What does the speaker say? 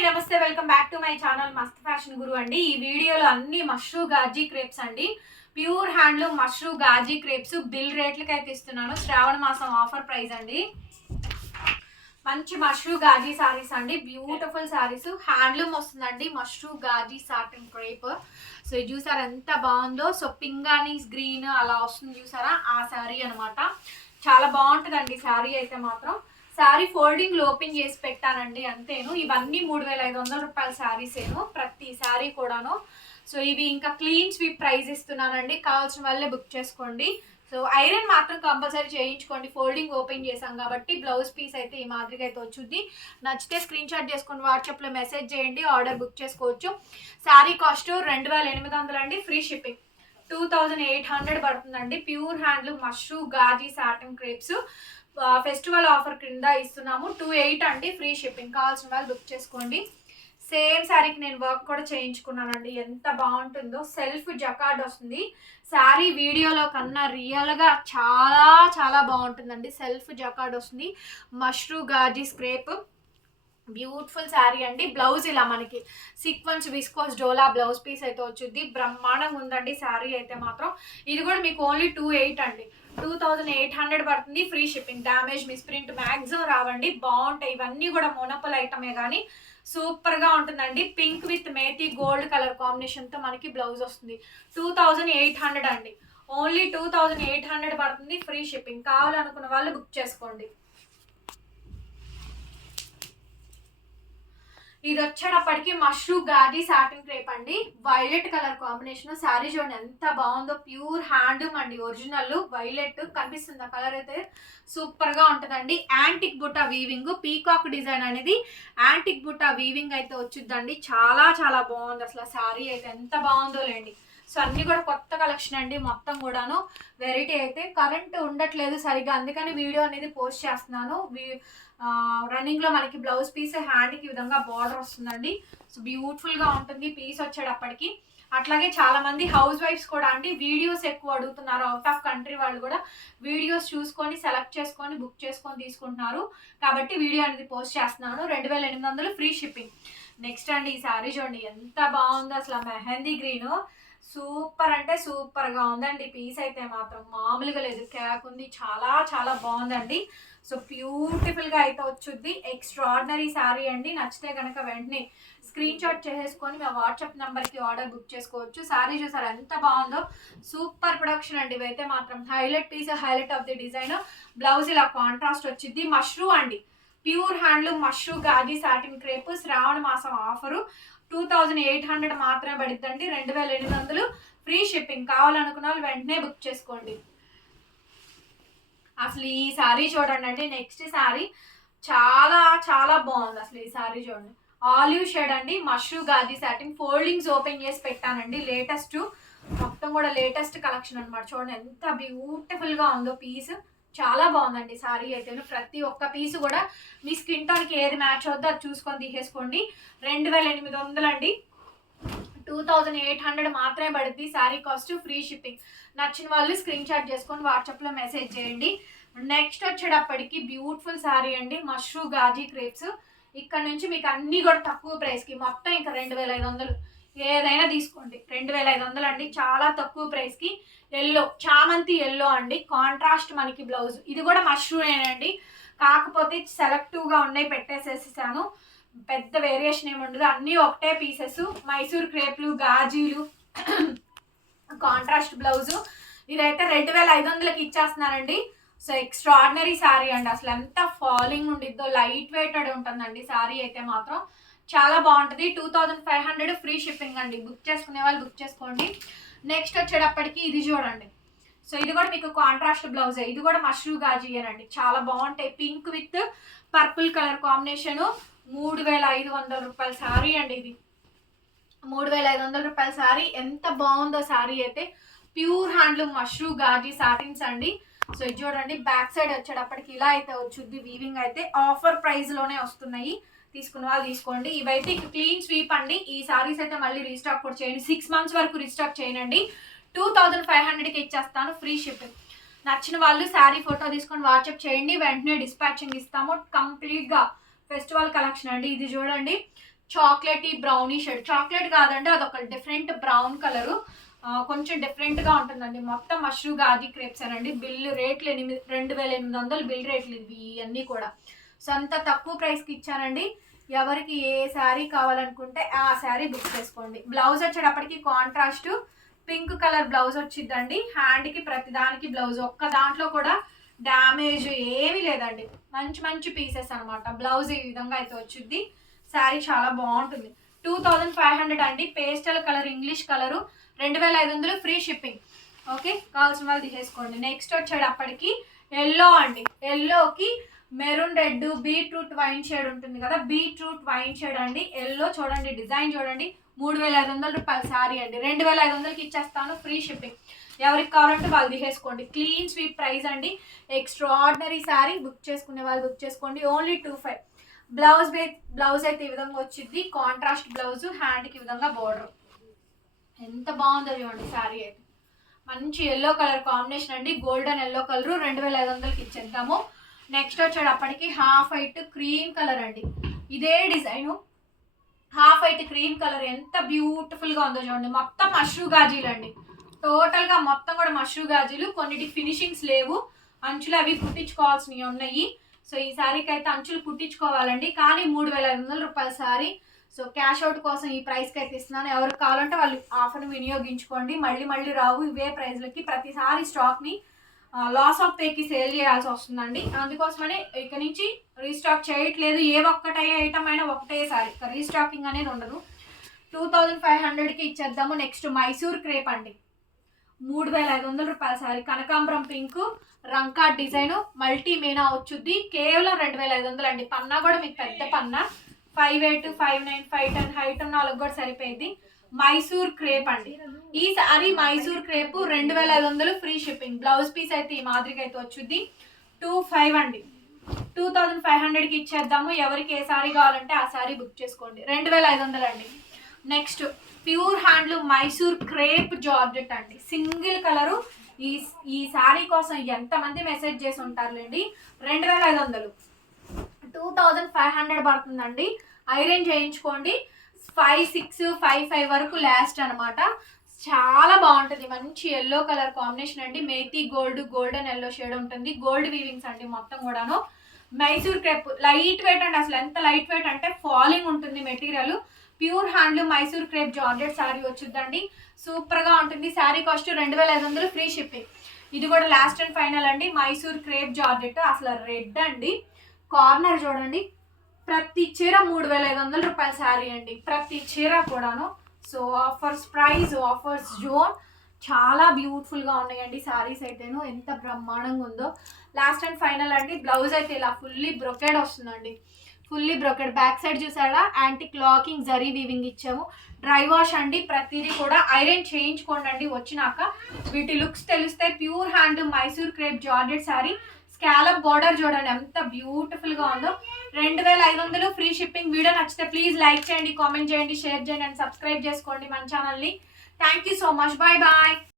అండి, నమస్తే. Welcome back to my channel Mast fashion Guru అండి. ఈ వీడియోలో అన్ని మష్రూ గాజీ క్రేప్స్ అండి, pure handloom mashru Gaji crepes bill రేట్లకి అయితే ఇస్తున్నాను. శ్రావణ మాసం ఆఫర్ ప్రైస్ అండి. మంచి మష్రూ గాజీ సారీస్ అండి, బ్యూటిఫుల్ సారీస్, హ్యాండ్లూమ్ వస్తుందండి. Mashru Ghazi satin crepe. So ఇది చూసారా ఎంత బాగుందో. సో పింగానీస్ గ్రీన్ అలా వస్తుంది చూసారా, ఆ శారీ అనమాట. చాలా బాగుంటుందండి శారీ అయితే మాత్రం. శారీ ఫోల్డింగ్ ఓపెన్ చేసి పెట్టానండి అంతేను. ఇవన్నీ 3500 రూపాయల శారీసేను, ప్రతి శారీ కూడాను. సో ఇవి ఇంకా క్లీన్ స్వీప్ ప్రైస్ ఇస్తున్నానండి, కావాల్సిన వాళ్ళే బుక్ చేసుకోండి. సో ఐరన్ మాత్రం కంపల్సరీ చేయించుకోండి, ఫోల్డింగ్ ఓపెన్ చేసాం కాబట్టి. బ్లౌజ్ పీస్ అయితే ఈ మాదిరిగా అయితే వచ్చుద్ది. నచ్చితే స్క్రీన్ షాట్ చేసుకొని వాట్సాప్లో మెసేజ్ చేయండి, ఆర్డర్ బుక్ చేసుకోవచ్చు. శారీ కాస్ట్ 2800 అండి, ఫ్రీ షిప్పింగ్. 2800 పడుతుందండి. Pure handloom mashru Ghazi satin crepes festival offer కింద ఇస్తున్నాము. 2800 అండి, ఫ్రీ షిప్పింగ్. కావాల్సిన వాళ్ళు బుక్ చేసుకోండి. సేమ్ శారీకి నేను వర్క్ కూడా చేయించుకున్నానండి, ఎంత బాగుంటుందో. సెల్ఫ్ జకార్డ్ వస్తుంది శారీ, వీడియోలో కన్నా రియల్గా చాలా చాలా బాగుంటుందండి. సెల్ఫ్ జకార్డ్ వస్తుంది, మష్రూ గాజీ స్క్రేప్, బ్యూటిఫుల్ శారీ అండి. బ్లౌజ్ ఇలా మనకి సీక్వెన్స్ విస్కోస్ డోలా బ్లౌజ్ పీస్ అయితే వచ్చింది, బ్రహ్మాండంగా ఉందండి శారీ అయితే మాత్రం. ఇది కూడా మీకు ఓన్లీ 2800 అండి, 2800 పడుతుంది, free shipping. Damage misprint maximum రావండి, బాగుంటాయి. ఇవన్నీ కూడా మోనోపల్ ఐటమే కానీ సూపర్గా ఉంటుందండి. Pink with methi gold colour కాంబినేషన్తో మనకి బ్లౌజ్ వస్తుంది. 2800 అండి, ఓన్లీ 2800 పడుతుంది, ఫ్రీ షిప్పింగ్. కావాలనుకున్న వాళ్ళు బుక్ చేసుకోండి. ఇది వచ్చేటప్పటికి మష్రూ గాజీ సాటిన్ క్రేప్ అండి, వైలెట్ కలర్ కాంబినేషన్. శారీ చూడండి ఎంత బాగుందో, ప్యూర్ హ్యాండ్లూమ్ అండి, ఒరిజినల్ వైలెట్ కనిపిస్తుంది. ఆ కలర్ అయితే సూపర్ గా ఉంటుందండి. Antique Butta weaving, peacock design అనేది యాంటిక్ బుట్టా వీవింగ్ అయితే వచ్చిందండి. చాలా చాలా బాగుంది అసలు శారీ అయితే, ఎంత బాగుందో లేండి. సో అన్నీ కూడా కొత్త కలెక్షన్ అండి, మొత్తం కూడాను. వెరైటీ అయితే కరెంట్ ఉండట్లేదు సరిగ్గా, అందుకని వీడియో అనేది పోస్ట్ చేస్తున్నాను. రన్నింగ్ లో మనకి బ్లౌజ్ పీస్ హ్యాండ్కి ఈ విధంగా బార్డర్ వస్తుందండి. సో బ్యూటిఫుల్ గా ఉంటుంది పీస్ వచ్చేటప్పటికి. అట్లాగే చాలా మంది హౌస్ వైఫ్స్ కూడా అండి వీడియోస్ ఎక్కువ అడుగుతున్నారు, అవుట్ ఆఫ్ కంట్రీ వాళ్ళు కూడా వీడియోస్ చూసుకొని సెలెక్ట్ చేసుకొని బుక్ చేసుకొని తీసుకుంటున్నారు, కాబట్టి వీడియో అనేది పోస్ట్ చేస్తున్నాను. 2800 ఫ్రీ షిప్పింగ్. నెక్స్ట్ అండి ఈ శారీ చూడండి ఎంత బాగుందో అసలు, మెహందీ గ్రీన్, సూపర్ అంటే సూపర్ గా ఉందండి. పీస్ అయితే మాత్రం మామూలుగా లేదు, క్యాక్ ఉంది, చాలా చాలా బాగుందండి. సో బ్యూటిఫుల్ గా అయితే వచ్చుద్ది, ఎక్స్ట్రాడినరీ శారీ అండి. నచ్చితే కనుక వెంటనే స్క్రీన్ షాట్ చేసేసుకొని మా వాట్సాప్ నంబర్ కి ఆర్డర్ బుక్ చేసుకోవచ్చు. శారీ చూసారు ఎంత బాగుందో, సూపర్ ప్రొడక్షన్ అండి. ఇవైతే మాత్రం highlight piece, highlight of the design. Blouse ఇలా కాంట్రాస్ట్ వచ్చింది. మష్రూ అండి, pure handloom mashru Ghazi satin crepe, Shravana మాసం ఆఫరు 2800 మాత్రమే పడిద్దండి, 2800 ఫ్రీ షిప్పింగ్. కావాలనుకున్న వాళ్ళు వెంటనే బుక్ చేసుకోండి. అసలు ఈ శారీ చూడండి అండి, నెక్స్ట్ శారీ చాలా చాలా బాగుంది అసలు. ఈ శారీ చూడండి, ఆలివ్ షేడ్ అండి, mashru Ghazi satin. Foldings open చేసి పెట్టానండి, లేటెస్ట్, మొత్తం కూడా లేటెస్ట్ కలెక్షన్ అనమాట. చూడండి ఎంత బ్యూటిఫుల్ గా ఉందో పీస్, చాలా బాగుందండి శారీ అయితే. ప్రతి ఒక్క పీస్ కూడా మీ స్కిన్ టోన్కి ఏది మ్యాచ్ అవుద్దో అది చూసుకొని తీసేసుకోండి. 2800 అండి, 2800 మాత్రమే పడుద్ది శారీ కాస్ట్, ఫ్రీ షిప్పింగ్. నచ్చిన వాళ్ళు స్క్రీన్ షాట్ చేసుకొని వాట్సాప్లో మెసేజ్ చేయండి. నెక్స్ట్ వచ్చేటప్పటికి బ్యూటిఫుల్ శారీ అండి, మష్రూ గాజీ క్రేప్స్. ఇక్కడ నుంచి మీకు అన్నీ కూడా తక్కువ ప్రైస్కి, మొత్తం ఇంకా 2500, ఏదైనా తీసుకోండి. 2500 అండి, చాలా తక్కువ ప్రైస్కి. ఎల్లో, చామంతి ఎల్లో అండి, కాంట్రాస్ట్ మనకి బ్లౌజ్. ఇది కూడా మష్రూమేనండి, కాకపోతే సెలెక్టివ్గా ఉన్నాయి పెట్టేసేసాను, పెద్ద వేరియేషన్ ఏమి ఉండదు, అన్నీ ఒకటే పీసెస్. మైసూర్ క్రేప్లు, గాజీలు, కాంట్రాస్ట్ బ్లౌజు. ఇదైతే 2500కి ఇచ్చేస్తున్నానండి. సో ఎక్స్ట్రాడినరీ శారీ అండి, అసలు ఎంత ఫాలింగ్ ఉండిద్దో, లైట్ వెయిటెడ్ ఉంటుందండి శారీ అయితే మాత్రం, చాలా బాగుంటుంది. 2500 ఫ్రీ షిప్పింగ్ అండి. బుక్ చేసుకునే వాళ్ళు బుక్ చేసుకోండి. నెక్స్ట్ వచ్చేటప్పటికి ఇది చూడండి. సో ఇది కూడా మీకు కాంట్రాస్ట్ బ్లౌజే, ఇది కూడా మష్రూ గాజీయేనండి, చాలా బాగుంటాయి. Pink with purple colour combination. 3500 రూపాయల శారీ అండి ఇది, 3500 రూపాయల శారీ. ఎంత బాగుందో శారీ అయితే, pure handloom mashru gaji satins అండి. సో ఇది చూడండి, బ్యాక్ సైడ్ వచ్చేటప్పటికి ఇలా అయితే వచ్చుద్ది వీవింగ్ అయితే. ఆఫర్ ప్రైస్ లోనే వస్తున్నాయి, తీసుకున్న వాళ్ళు తీసుకోండి. ఇవైతే క్లీన్ స్వీప్ అండి. ఈ సారీస్ అయితే మళ్ళీ రీస్టాక్ కూడా చేయండి, 6 months వరకు రీస్టాక్ చేయండి. 2500కి ఇచ్చేస్తాను, ఫ్రీ షిప్పింగ్. నచ్చిన వాళ్ళు శారీ ఫోటో తీసుకొని వాట్సాప్ చేయండి, వెంటనే డిస్పాచింగ్ ఇస్తాము. కంప్లీట్గా ఫెస్టివల్ కలెక్షన్ అండి. ఇది చూడండి, చాక్లెటీ బ్రౌనీ షేడ్, చాక్లెట్ కాదండి అదొక డిఫరెంట్ బ్రౌన్ కలరు, కొంచెం డిఫరెంట్గా ఉంటుందండి. మొత్తం మష్రూ గాజీ క్రేప్స్ అనండి. బిల్లు రేట్లు 2800 బిల్ రేట్లు ఇవి ఇవన్నీ కూడా. సో అంత తక్కువ ప్రైస్కి ఇచ్చానండి. ఎవరికి ఏ శారీ కావాలనుకుంటే ఆ శారీ బుక్ చేసుకోండి. బ్లౌజ్ వచ్చేటప్పటికి కాంట్రాస్ట్ పింక్ కలర్ బ్లౌజ్ వచ్చిందండి. హ్యాండ్కి ప్రతిదానికి బ్లౌజ్, ఒక్క దాంట్లో కూడా డ్యామేజ్ ఏమీ లేదండి. మంచి మంచి పీసెస్ అనమాట. బ్లౌజ్ ఈ విధంగా అయితే వచ్చింది. శారీ చాలా బాగుంటుంది. 2500 అండి. Pastel colour, English colour, 2500 free shipping. Okay, కావాల్సిన వాళ్ళు తీసేసుకోండి. నెక్స్ట్ వచ్చేటప్పటికి ఎల్లో అండి. ఎల్లోకి maroon red beetroot wine shade ఉంటుంది కదా, బీట్రూట్ వైన్ షేడ్ అండి. ఎల్లో చూడండి, డిజైన్ చూడండి. 3500 రూపాయల శారీ అండి. 2500కి ఇచ్చేస్తాను, ఫ్రీ షిప్పింగ్. ఎవరికి కావాలంటే వాళ్ళు తీసేసుకోండి. క్లీన్ స్వీప్ ప్రైస్ అండి. ఎక్స్ట్రాడినరీ శారీ. బుక్ చేసుకునే వాళ్ళు బుక్ చేసుకోండి. ఓన్లీ 25. బ్లౌజ్ అయితే ఈ విధంగా వచ్చింది. కాంట్రాస్ట్ బ్లౌజ్, హ్యాండ్కి ఈ విధంగా బోర్డర్. ఎంత బాగుందో చూడండి శారీ అయితే. మంచి ఎల్లో కలర్ కాంబినేషన్ అండి. గోల్డెన్ ఎల్లో కలర్ 2500కి ఇచ్చేద్దాము. నెక్స్ట్ వచ్చేటప్పటికి హాఫ్ వైట్ క్రీమ్ కలర్ అండి. ఇదే design half white cream colour ఎంత బ్యూటిఫుల్గా ఉందో చూడండి. మొత్తం మష్రూ గాజీలు అండి. టోటల్గా మొత్తం కూడా మష్రూ గాజీలు. కొన్నిటి ఫినిషింగ్స్ లేవు, అంచులు అవి కుట్టించుకోవాల్సినవి ఉన్నాయి. సో ఈ శారీకి అయితే అంచులు కుట్టించుకోవాలండి. కానీ 3500 రూపాయల శారీ. సో క్యాష్ అవుట్ కోసం ఈ ప్రైస్కి అయితే ఇస్తున్నాను. ఎవరికి కావాలంటే వాళ్ళు ఆఫర్ని వినియోగించుకోండి. మళ్ళీ మళ్ళీ రావు ఇవే ప్రైస్లకి. ప్రతిసారి స్టాక్ని లాస్ ఆఫ్ పేకి సేల్ చేయాల్సి వస్తుందండి. అందుకోసమనే ఇక నుంచి రీస్టాక్ చేయట్లేదు. ఏ ఒక్కటే ఐటమ్ అయినా ఒకటేసారి రీస్టాకింగ్ అనేది ఉండదు. 2500కి ఇచ్చేద్దాము. నెక్స్ట్ మైసూర్ క్రేప్ అండి. 3500 రూపాయల శారీ. కనకాంబరం పింక్, రంకా డిజైన్, మల్టీ మీనా వచ్చుద్ది. కేవలం 2500 అండి. పన్నా కూడా మీకు పెద్ద పన్నా 5'8", 5'9", 5'10" హైట్ ఉన్న వాళ్ళకి కూడా సరిపోయింది. మైసూర్ క్రేప్ అండి. ఈ saree Mysore crepe 2500 free shipping. Blouse piece అయితే ఈ మాదిరిగా అయితే వచ్చుద్ది. 25 అండి. 2500కి ఇచ్చేద్దాము. ఎవరికి ఏ సారీ కావాలంటే ఆ సారీ బుక్ చేసుకోండి. 2500 అండి. Next pure handloom Mysore crepe georgette అండి. Single colour. ఈ శారీ కోసం ఎంతమంది మెసేజ్ చేసి ఉంటారులేండి. 2500, 2500 పడుతుందండి. ఐరన్ చేయించుకోండి. 5'6", 5'5" వరకు లాస్ట్ అనమాట. చాలా బాగుంటుంది. మంచి ఎల్లో కలర్ కాంబినేషన్ అండి. Methi gold, golden yellow shade ఉంటుంది. గోల్డ్ వీవింగ్స్ అండి మొత్తం కూడాను. మైసూర్ క్రేప్ లైట్ వెయిట్ అండి. అసలు ఎంత లైట్ వెయిట్ అంటే ఫాలింగ్ ఉంటుంది material. Pure handloom Mysore crepe georgette sari వచ్చిందండి. సూపర్గా ఉంటుంది. Sari cost 2500 free shipping. ఇది కూడా లాస్ట్ అండ్ ఫైనల్ అండి. Mysore crepe georgette. అసలు రెడ్ అండి. కార్నర్ చూడండి. ప్రతి చీర 3500 రూపాయల శారీ అండి. ప్రతి చీర కూడాను. So offers price, offers zone. చాలా బ్యూటిఫుల్గా ఉన్నాయండి శారీస్ అయితేను. ఎంత బ్రహ్మాండంగా ఉందో. లాస్ట్ అండ్ ఫైనల్ అండి. బ్లౌజ్ అయితే ఇలా ఫుల్లీ బ్రొకెడ్ వస్తుందండి. Fully brocade. బ్యాక్ సైడ్ చూసారా, యాంటిక్ లాకింగ్ జరీ వీవింగ్ ఇచ్చాము. డ్రై వాష్ అండి. ప్రతిదీ కూడా ఐరన్ చేయించుకోండి వచ్చినాక. వీటి లుక్స్ తెలిస్తే. Pure hand Mysore crepe georgette sari. Scallop border చూడండి ఎంత బ్యూటిఫుల్గా ఉందో. 2500 ఫ్రీ షిప్పింగ్. వీడియో నచ్చితే ప్లీజ్ లైక్ చేయండి, కామెంట్ చేయండి, షేర్ చేయండి అండ్ సబ్స్క్రైబ్ చేసుకోండి మన ఛానల్ని. Thank you so much. Bye bye.